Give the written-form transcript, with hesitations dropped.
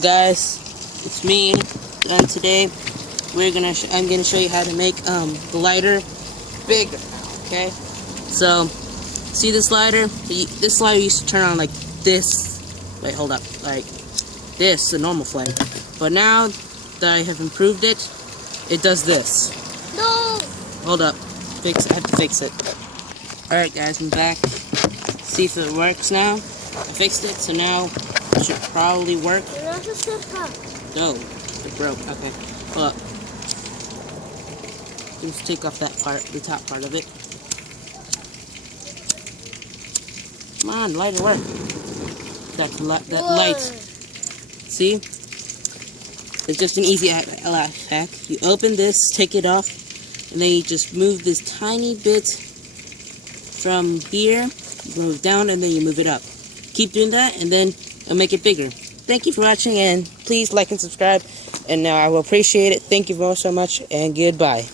Guys, it's me, and today I'm gonna show you how to make the lighter bigger. Okay, so see this lighter? This lighter used to turn on like this. Wait, hold up, like this, the normal flame. But now that I have improved it, it does this. No. Hold up, I have to fix it. All right, guys, I'm back. See if it works now. I fixed it, so now it should probably work. No, it broke. Okay, hold up. Just take off that part, the top part of it. Come on, lighter work. That light. See? It's just an easy life hack. You open this, take it off, and then you just move this tiny bit from here, move down, and then you move it up. Keep doing that, and then it'll make it bigger. Thank you for watching, and please like and subscribe, and I will appreciate it. Thank you so much, and goodbye.